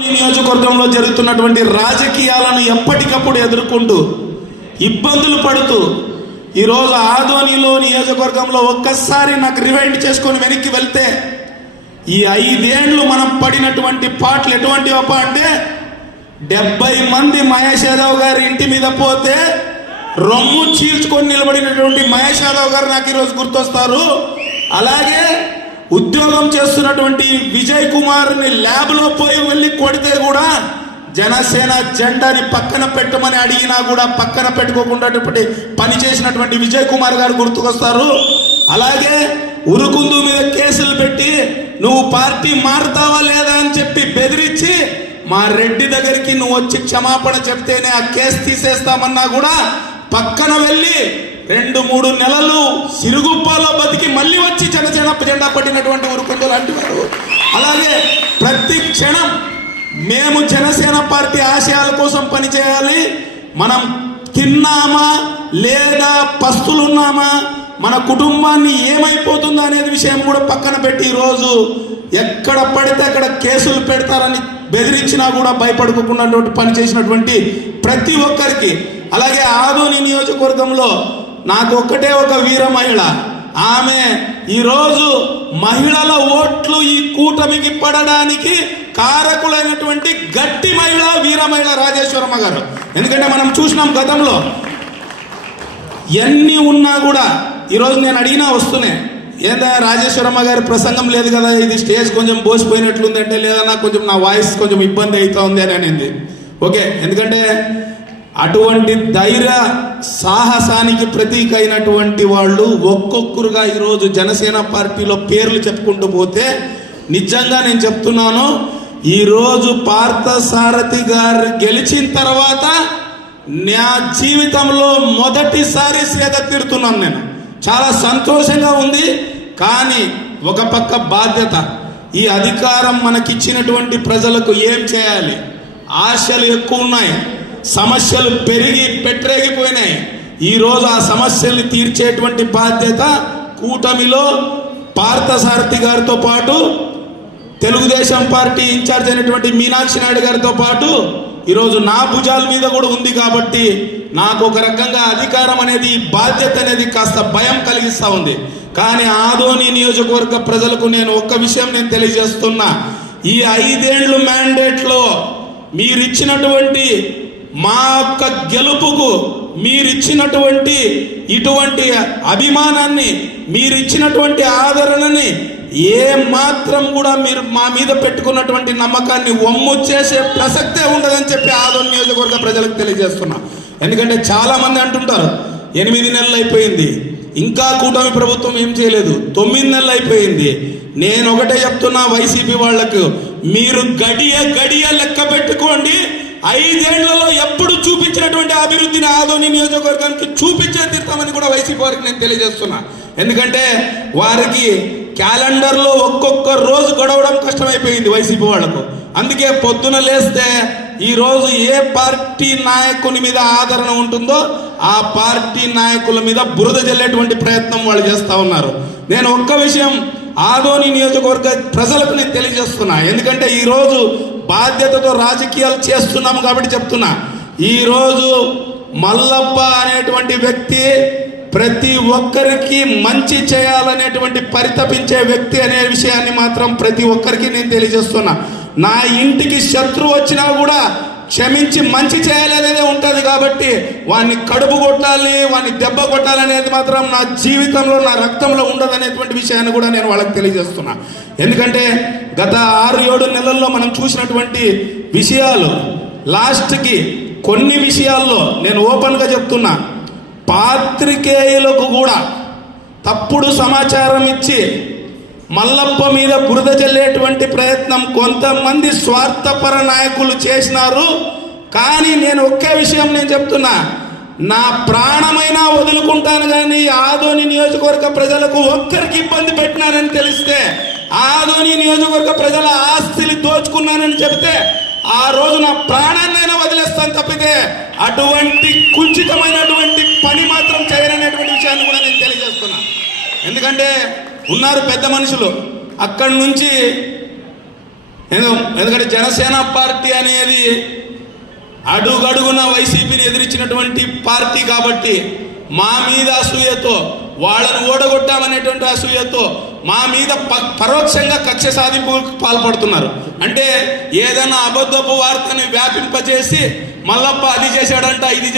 నియోజకవర్గంలో జరుగుతున్నటువంటి రాజకీయాలను ఎప్పటికప్పుడు ఎదుర్కొంటూ ఇబ్బందులు పడుతూ ఈరోజు ఆదోనిలో నియోజకవర్గంలో ఒక్కసారి నాకు రివైండ్ చేసుకొని వెనక్కి వెళ్తే ఈ 5 ఏళ్ళు మనం పడినటువంటి పాటలు ఎటువంటివప్ప అంటే 70 మంది మహేష్ యాదవ్ గారి ఇంటి మీద పోతే రొమ్ము చీల్చుకొని నిలబడినటువంటి మహేష్ యాదవ్ గారు నాకు ఈరోజు గుర్తొస్తారు. అలాగే ఉద్యోగం చేస్తున్నటువంటి విజయ్ కుమార్ని ల్యాబ్లో పోయి వెళ్ళి కొడితే కూడా జనసేన జెండాని పక్కన పెట్టమని అడిగినా కూడా పక్కన పెట్టుకోకుండా పని చేసినటువంటి విజయ్ కుమార్ గారు గుర్తుకొస్తారు. అలాగే ఉరుకుందు మీద కేసులు పెట్టి నువ్వు పార్టీ మారుతావా లేదా అని చెప్పి బెదిరించి మా రెడ్డి దగ్గరికి నువ్వు వచ్చి క్షమాపణ చెప్తేనే ఆ కేసు తీసేస్తామన్నా కూడా పక్కన వెళ్ళి 2-3 నెలలు సిరుగుప్పాలో బతికి మళ్ళీ వచ్చి జనసేన జెండా పట్టినటువంటి ఉరుకుందు లాంటి వారు. అలాగే ప్రతి క్షణం మేము జనసేన పార్టీ ఆశయాల కోసం పనిచేయాలి. మనం తిన్నామా లేదా పస్తులున్నామా, మన కుటుంబాన్ని ఏమైపోతుందో అనేది విషయం కూడా పక్కన పెట్టి ఈరోజు ఎక్కడ పడితే అక్కడ కేసులు పెడతారని బెదిరించినా కూడా భయపడుకోకుండా పనిచేసినటువంటి ప్రతి ఒక్కరికి, అలాగే ఆదోని నియోజకవర్గంలో నాకు ఒక్కటే ఒక వీర మహిళ, ఆమె ఈరోజు మహిళల ఓట్లు ఈ కూటమికి పడడానికి కారకులైనటువంటి గట్టి మహిళ, వీర మహిళ రాజేశ్వరమ్మ గారు. ఎందుకంటే మనం చూసినాం గతంలో ఎన్ని ఉన్నా కూడా ఈరోజు నేను అడిగినా వస్తున్నాయి, ఏందా రాజేశ్వరమ్మ గారి ప్రసంగం లేదు కదా, ఇది స్టేజ్ కొంచెం బోసిపోయినట్లుంది అంటే, లేదా కొంచెం నా వాయిస్ కొంచెం ఇబ్బంది అవుతా ఉంది అని అనింది. ఓకే, ఎందుకంటే అటువంటి ధైర్య సాహసానికి ప్రతీక అయినటువంటి వాళ్ళు ఒక్కొక్కరుగా ఈరోజు జనసేన పార్టీలో పేర్లు చెప్పుకుంటూ పోతే నిజంగా నేను చెప్తున్నాను, ఈరోజు పార్థసారథి గారు గెలిచిన తర్వాత నా జీవితంలో మొదటిసారి సేద తీరుతున్నాను. నేను చాలా సంతోషంగా ఉంది. కానీ ఒక పక్క బాధ్యత, ఈ అధికారం మనకిచ్చినటువంటి ప్రజలకు ఏం చేయాలి, ఆశలు ఎక్కువ ఉన్నాయి, సమస్యలు పెరిగి పెట్టరేగిపోయినాయి. ఈరోజు ఆ సమస్యల్ని తీర్చేటువంటి బాధ్యత కూటమిలో పార్థసారథి గారితో పాటు తెలుగుదేశం పార్టీ ఇన్ఛార్జ్ అయినటువంటి మీనాక్షి నాయుడు గారితో పాటు ఈరోజు నా భుజాల మీద కూడా ఉంది. కాబట్టి నాకు ఒక రకంగా అధికారం అనేది, బాధ్యత అనేది కాస్త భయం కలిగిస్తూ ఉంది. కానీ ఆదోని నియోజకవర్గ ప్రజలకు నేను ఒక్క విషయం నేను తెలియజేస్తున్నా, ఈ 5 ఏళ్ళు మ్యాండేట్లో మీరిచ్చినటువంటి మా యొక్క గెలుపుకు, మీరిచ్చినటువంటి ఇటువంటి అభిమానాన్ని, మీరిచ్చినటువంటి ఆదరణని ఏ మాత్రం కూడా మీరు మా మీద పెట్టుకున్నటువంటి నమ్మకాన్ని వమ్ము చేసే ప్రసక్తే ఉండదని చెప్పి ఆదోని నియోజకవర్గ ప్రజలకు తెలియజేస్తున్నా. ఎందుకంటే చాలా మంది అంటుంటారు 8 నెలలు అయిపోయింది, ఇంకా కూటమి ప్రభుత్వం ఏం చేయలేదు, 9 నెలలు అయిపోయింది. నేను ఒకటే చెప్తున్నా వైసీపీ వాళ్లకు, మీరు గడియ లెక్క పెట్టుకోండి. 5 ఏళ్లలో ఎప్పుడు చూపించినటువంటి అభివృద్ధిని ఆదోని నియోజకవర్గానికి చూపించే తీర్థమని కూడా వైసీపీ వారికి నేను తెలియజేస్తున్నా. ఎందుకంటే వారికి క్యాలెండర్లో ఒక్కొక్క రోజు గడవడం కష్టమైపోయింది వైసీపీ వాళ్లకు. అందుకే పొద్దున లేస్తే ఈరోజు ఏ పార్టీ నాయకుని మీద ఆదరణ ఉంటుందో ఆ పార్టీ నాయకుల మీద బురద జల్లేటువంటి ప్రయత్నం వాళ్ళు చేస్తూ ఉన్నారు. నేను ఒక్క విషయం ఆదోని నియోజకవర్గ ప్రజలకు నేను తెలియజేస్తున్నా, ఎందుకంటే ఈరోజు బాధ్యతతో రాజకీయాలు చేస్తున్నాము కాబట్టి చెప్తున్నా. ఈరోజు మల్లప్ప అనేటువంటి వ్యక్తి ప్రతి ఒక్కరికి మంచి చేయాలనేటువంటి పరితపించే వ్యక్తి అనే విషయాన్ని మాత్రం ప్రతి ఒక్కరికి నేను తెలియజేస్తున్నా. నా ఇంటికి శత్రువు వచ్చినా కూడా క్షమించి మంచి చేయాలనేదే ఉంటుంది. కాబట్టి వాడిని కడుపు కొట్టాలి, వాడిని దెబ్బ కొట్టాలనేది మాత్రం నా జీవితంలో, నా రక్తంలో ఉండదనేటువంటి విషయాన్ని కూడా నేను వాళ్ళకి తెలియజేస్తున్నా. ఎందుకంటే గత 6-7 నెలల్లో మనం చూసినటువంటి విషయాలు, లాస్ట్కి కొన్ని విషయాల్లో నేను ఓపెన్గా చెప్తున్నా, పాత్రికేయులకు కూడా తప్పుడు సమాచారం ఇచ్చి మల్లప్ప మీద బురద జల్లేటువంటి ప్రయత్నం కొంతమంది స్వార్థపర నాయకులు చేసినారు. కానీ నేను ఒకే విషయం నేను చెప్తున్నా, నా ప్రాణమైనా వదులుకుంటాను కానీ ఆదోని నియోజకవర్గ ప్రజలకు ఒక్కరికి ఇబ్బంది పెట్టినానని తెలిస్తే, ఆదోని నియోజకవర్గ ప్రజల ఆస్తిని దోచుకున్నానని చెబితే ఆ రోజు నా ప్రాణాన్నైనా వదిలేస్తాను తప్పితే అటువంటి కుంచితమైనటువంటి పని మాత్రం చేయననేటువంటి విషయాన్ని కూడా నేను తెలియజేస్తున్నా. ఎందుకంటే ఉన్నారు పెద్ద మనుషులు, అక్కడి నుంచి ఎందుకంటే జనసేన పార్టీ అనేది అడుగడుగున వైసీపీని ఎదిరించినటువంటి పార్టీ కాబట్టి మా మీద అసూయతో, వాళ్ళను ఓడగొట్టామనేటువంటి అసూయతో మా మీద పరోక్షంగా కక్ష సాధింపులకు పాల్పడుతున్నారు. అంటే ఏదైనా అబద్ధపు వార్తని వ్యాపింపజేసి మల్లప్ప అది చేశాడంట, ఇది